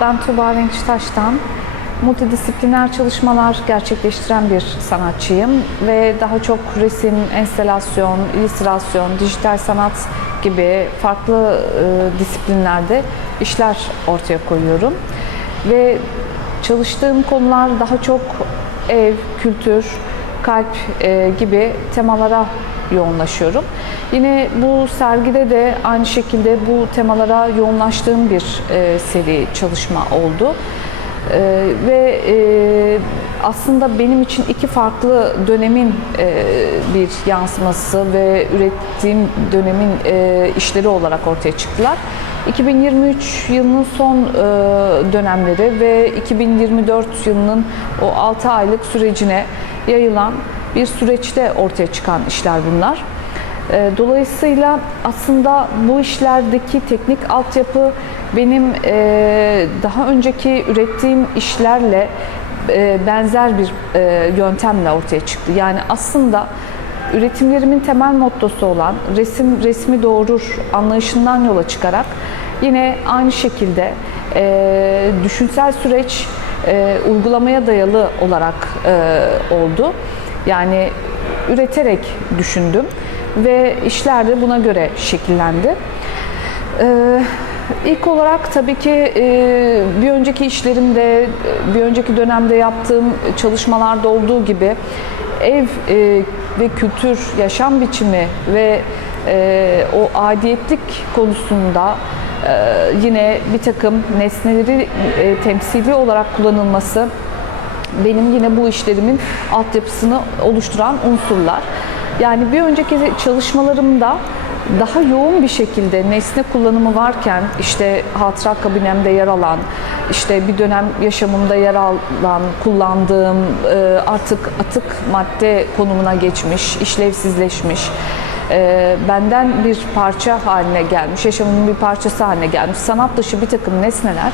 Ben Tuğba Renkçitaş'tan. Multidisipliner çalışmalar gerçekleştiren bir sanatçıyım ve daha çok resim, enstelasyon, illüstrasyon, dijital sanat gibi farklı e, disiplinlerde işler ortaya koyuyorum. Ve çalıştığım konular daha çok ev, kültür, kalp e, gibi temalara yoğunlaşıyorum. Yine bu sergide de aynı şekilde bu temalara yoğunlaştığım bir e, seri çalışma oldu. E, ve e, aslında benim için iki farklı dönemin e, bir yansıması ve ürettiğim dönemin e, işleri olarak ortaya çıktılar. 2023 yılının son e, dönemleri ve 2024 yılının o 6 aylık sürecine yayılan bir süreçte ortaya çıkan işler bunlar. E, Dolayısıyla aslında bu işlerdeki teknik altyapı benim e, daha önceki ürettiğim işlerle e, benzer bir e, yöntemle ortaya çıktı. Yani aslında üretimlerimin temel mottosu olan resim resmi doğurur anlayışından yola çıkarak yine aynı şekilde düşünsel süreç uygulamaya dayalı olarak oldu. Yani üreterek düşündüm ve işler de buna göre şekillendi. Ee, ilk olarak tabii ki e, bir önceki işlerimde, bir önceki dönemde yaptığım çalışmalarda olduğu gibi ev e, ve kültür, yaşam biçimi ve e, o aidiyetlik konusunda yine bir takım nesneleri temsili olarak kullanılması benim yine bu işlerimin altyapısını oluşturan unsurlar. Yani bir önceki çalışmalarımda daha yoğun bir şekilde nesne kullanımı varken işte hatıra kabinemde yer alan, işte bir dönem yaşamımda yer alan, kullandığım e, artık atık madde konumuna geçmiş, işlevsizleşmiş, e, benden bir parça haline gelmiş, yaşamımın bir parçası haline gelmiş, sanat dışı bir takım nesneler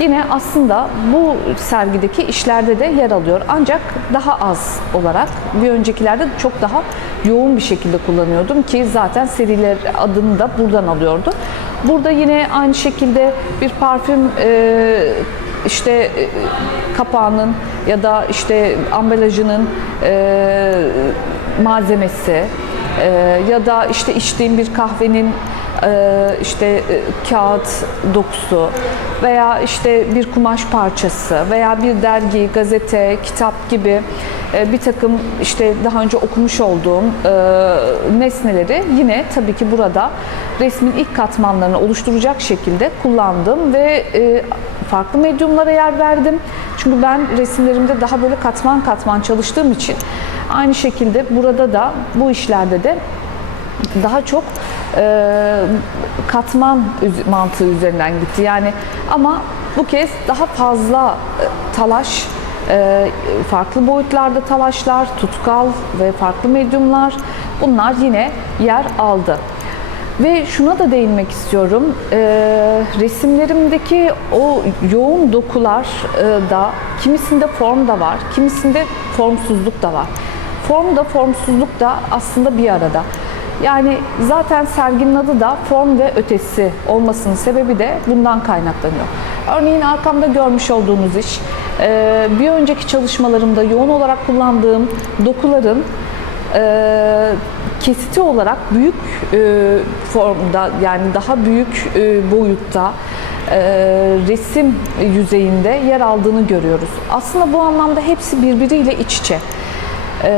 yine aslında bu sergideki işlerde de yer alıyor. Ancak daha az olarak bir öncekilerde çok daha yoğun bir şekilde kullanıyordum ki zaten seriler adını da buradan alıyordu. Burada yine aynı şekilde bir parfüm e, işte e, kapağının ya da işte ambalajının e, malzemesi e, ya da işte içtiğim bir kahvenin işte e, kağıt dokusu veya işte bir kumaş parçası veya bir dergi, gazete, kitap gibi e, bir takım işte daha önce okumuş olduğum e, nesneleri yine tabii ki burada resmin ilk katmanlarını oluşturacak şekilde kullandım ve farklı medyumlara yer verdim. Çünkü ben resimlerimde daha böyle katman katman çalıştığım için aynı şekilde burada da bu işlerde de daha çok e, katman mantığı üzerinden gitti. Yani ama bu kez daha fazla e, talaş, e, farklı boyutlarda talaşlar, tutkal ve farklı medyumlar bunlar yine yer aldı. Ve şuna da değinmek istiyorum. E, resimlerimdeki o yoğun dokular e, da kimisinde form da var, kimisinde formsuzluk da var. Form da formsuzluk da aslında bir arada. Yani zaten serginin adı da form ve ötesi olmasının sebebi de bundan kaynaklanıyor. Örneğin arkamda görmüş olduğunuz iş, e, bir önceki çalışmalarımda yoğun olarak kullandığım dokuların e, kesiti olarak büyük e, formda yani daha büyük boyutta resim yüzeyinde yer aldığını görüyoruz. Aslında bu anlamda hepsi birbiriyle iç içe. E,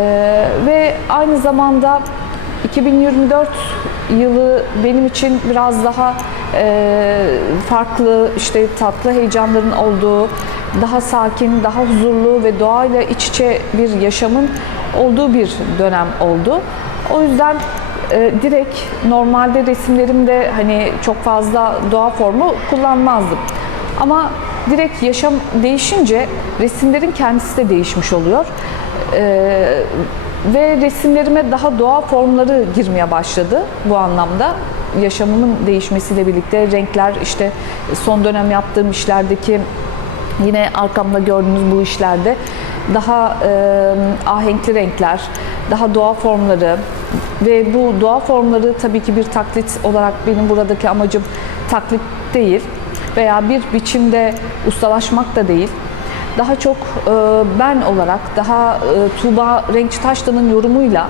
ve aynı zamanda 2024 yılı benim için biraz daha e, farklı, işte tatlı heyecanların olduğu, daha sakin, daha huzurlu ve doğayla iç içe bir yaşamın olduğu bir dönem oldu. O yüzden e, direkt normalde resimlerimde hani çok fazla doğa formu kullanmazdım. Ama direkt yaşam değişince resimlerin kendisi de değişmiş oluyor. E, ve resimlerime daha doğa formları girmeye başladı bu anlamda. Yaşamımın değişmesiyle birlikte renkler işte son dönem yaptığım işlerdeki yine arkamda gördüğünüz bu işlerde daha e, ahenkli renkler, daha doğa formları ve bu doğa formları tabii ki bir taklit olarak benim buradaki amacım taklit değil. veya bir biçimde ustalaşmak da değil. Daha çok e, ben olarak daha e, Tuğba Renkçi Taştan'ın yorumuyla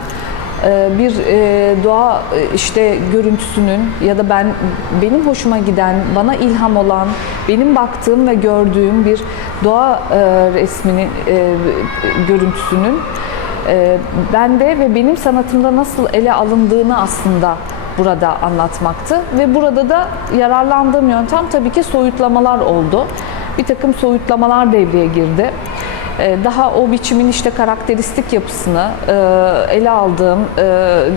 e, bir e, doğa e, işte görüntüsünün ya da ben benim hoşuma giden, bana ilham olan, benim baktığım ve gördüğüm bir doğa resminin görüntüsünün bende ve benim sanatımda nasıl ele alındığını aslında burada anlatmaktı ve burada da yararlandığım yöntem tabii ki soyutlamalar oldu. Bir takım soyutlamalar devreye girdi. Ee, Daha o biçimin işte karakteristik yapısını e, ele aldığım, e,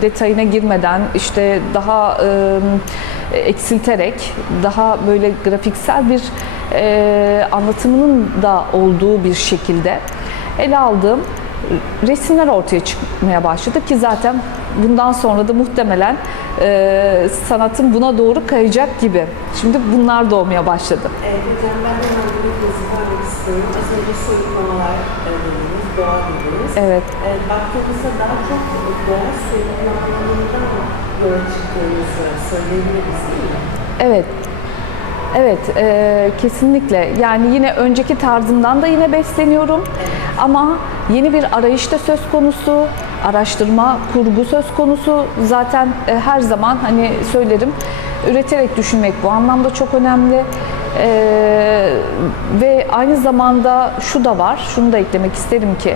detayına girmeden işte daha e, eksilterek, daha böyle grafiksel bir anlatımının da olduğu bir şekilde ele aldığım resimler ortaya çıkmaya başladı ki zaten bundan sonra da muhtemelen e, sanatım buna doğru kayacak gibi. Şimdi bunlar doğmaya başladı. Evet, hocam ben de bir kez vermek istiyorum. Az önce soyutlamalar e, dediniz, doğa dediniz. Evet. E, baktığımızda daha çok doğa soyutlamalarından yola çıktığınızı söyleyebiliriz değil mi? Evet. Evet, e, kesinlikle. Yani yine önceki tarzımdan da yine besleniyorum. Ama yeni bir arayış söz konusu, araştırma, kurgu söz konusu. Zaten e, her zaman hani söylerim, üreterek düşünmek bu anlamda çok önemli. E, ve aynı zamanda şu da var, şunu da eklemek isterim ki,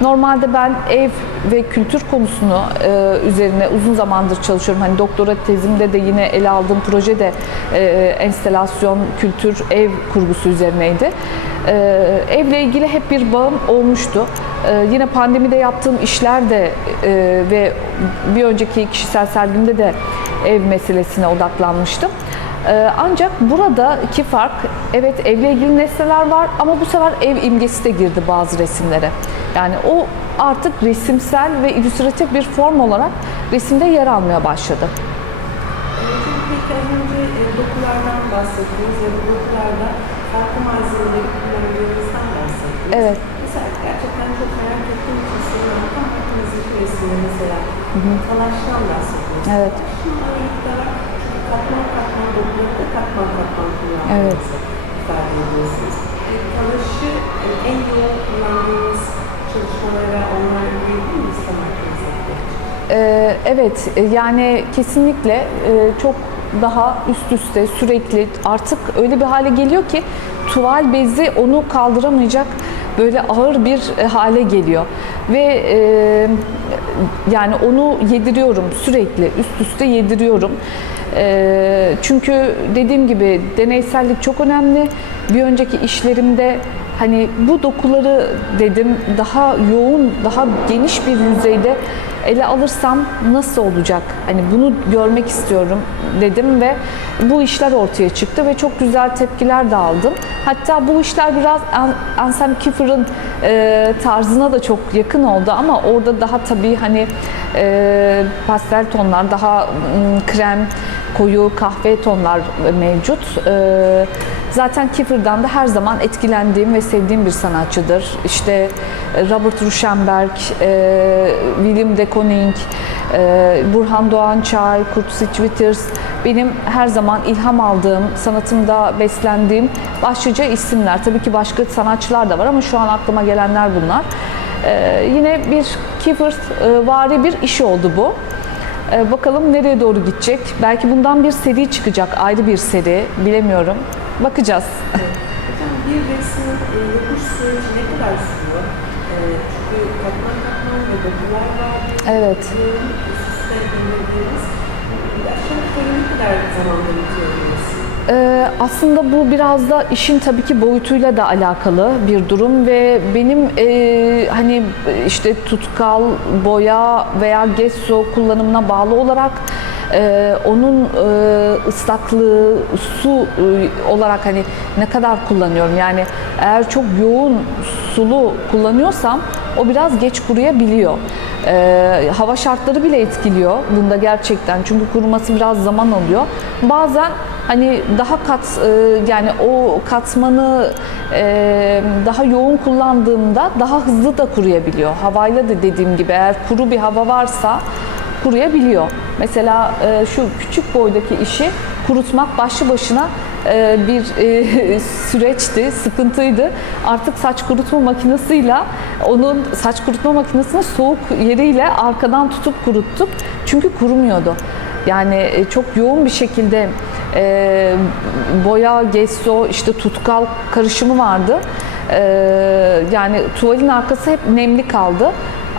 Normalde ben ev ve kültür konusunu e, üzerine uzun zamandır çalışıyorum. Hani doktora tezimde de yine ele aldığım proje de e, enstelasyon, kültür, ev kurgusu üzerineydi. E, evle ilgili hep bir bağım olmuştu. E, yine pandemide yaptığım işler de e, ve bir önceki kişisel sergimde de ev meselesine odaklanmıştım. Ee, Ancak buradaki fark, evet evle ilgili nesneler var ama bu sefer ev imgesi de girdi bazı resimlere. Yani o artık resimsel ve illüstratif bir form olarak resimde yer almaya başladı. Hocam peki az önce e, dokulardan bahsettiniz ve bu dokularda farklı malzemeleri kullandığınızdan bahsettiniz. Evet. Mesela gerçekten çok merak ettiğim için soruyorum. Aklınızdaki resimde mesela talaştan bahsettiniz. Evet. Var. Çünkü katman katman dokuları da katman katman kullandığınızı Evet. ifade ediyorsunuz. E, talaşı e, en yoğun kullandığınız çalışmalara onlar ilgili mi aklınızdaki? Ee, Evet, e, yani kesinlikle e, çok daha üst üste sürekli artık öyle bir hale geliyor ki tuval bezi onu kaldıramayacak böyle ağır bir e, hale geliyor ve e, yani onu yediriyorum sürekli üst üste yediriyorum. E, çünkü dediğim gibi deneysellik çok önemli. Bir önceki işlerimde hani bu dokuları dedim daha yoğun, daha geniş bir yüzeyde ele alırsam nasıl olacak? Hani bunu görmek istiyorum dedim ve bu işler ortaya çıktı ve çok güzel tepkiler de aldım. Hatta bu işler biraz An- Anselm Kiefer'ın e, tarzına da çok yakın oldu ama orada daha tabii hani e, pastel tonlar, daha mm, krem, koyu kahve tonlar mevcut. E, Zaten Kiefer'dan da her zaman etkilendiğim ve sevdiğim bir sanatçıdır. İşte e, Robert Rauschenberg, e, William de Kooning, e, Burhan Doğançay, Kurt Schwitters benim her zaman ilham aldığım, sanatımda beslendiğim başlıca isimler. Tabii ki başka sanatçılar da var ama şu an aklıma gelenler bunlar. E, Yine bir Kiefer e, vari bir iş oldu bu. Bakalım nereye doğru gidecek? Belki bundan bir seri çıkacak, ayrı bir seri, bilemiyorum. Bakacağız. Hocam bir resmin e, yapış süreci ne kadar sürüyor? E, çünkü katman katman ve dokular var. Evet. Yoğun üst üste bindirdiğiniz aşağı yukarı ne kadar zamanda bitiyor? Ee, aslında bu biraz da işin tabii ki boyutuyla da alakalı bir durum ve benim e, hani işte tutkal, boya veya gesso kullanımına bağlı olarak e, onun e, ıslaklığı, su e, olarak hani ne kadar kullanıyorum yani eğer çok yoğun sulu kullanıyorsam o biraz geç kuruyabiliyor. Ee, hava şartları bile etkiliyor bunda gerçekten çünkü kuruması biraz zaman alıyor. Bazen hani daha kat e, yani o katmanı e, daha yoğun kullandığımda daha hızlı da kuruyabiliyor. Havayla da dediğim gibi eğer kuru bir hava varsa kuruyabiliyor. Mesela e, şu küçük boydaki işi kurutmak başlı başına e, bir e, süreçti, sıkıntıydı. Artık saç kurutma makinesiyle onun saç kurutma makinesini soğuk yeriyle arkadan tutup kuruttuk. Çünkü kurumuyordu. Yani e, çok yoğun bir şekilde e, boya, gesso, işte tutkal karışımı vardı. E, yani tuvalin arkası hep nemli kaldı.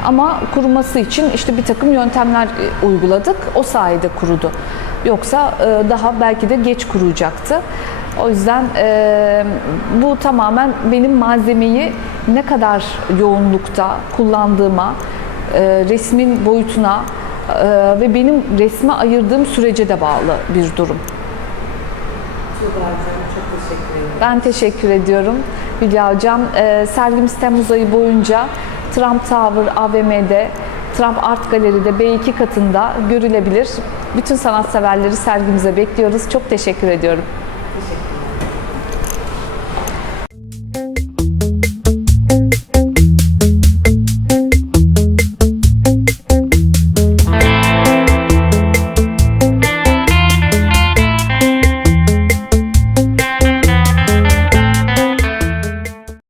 Ama kuruması için işte bir takım yöntemler e, uyguladık. O sayede kurudu. Yoksa e, daha belki de geç kuruyacaktı. O yüzden e, bu tamamen benim malzemeyi ne kadar yoğunlukta kullandığıma, resmin boyutuna ve benim resme ayırdığım sürece de bağlı bir durum. Çok teşekkür ederim. Ben teşekkür ediyorum Hülya Hocam. Sergimiz Temmuz ayı boyunca Trump Tower AVM'de, Trump Art Galeri'de B2 katında görülebilir. Bütün sanatseverleri sergimize bekliyoruz. Çok teşekkür ediyorum.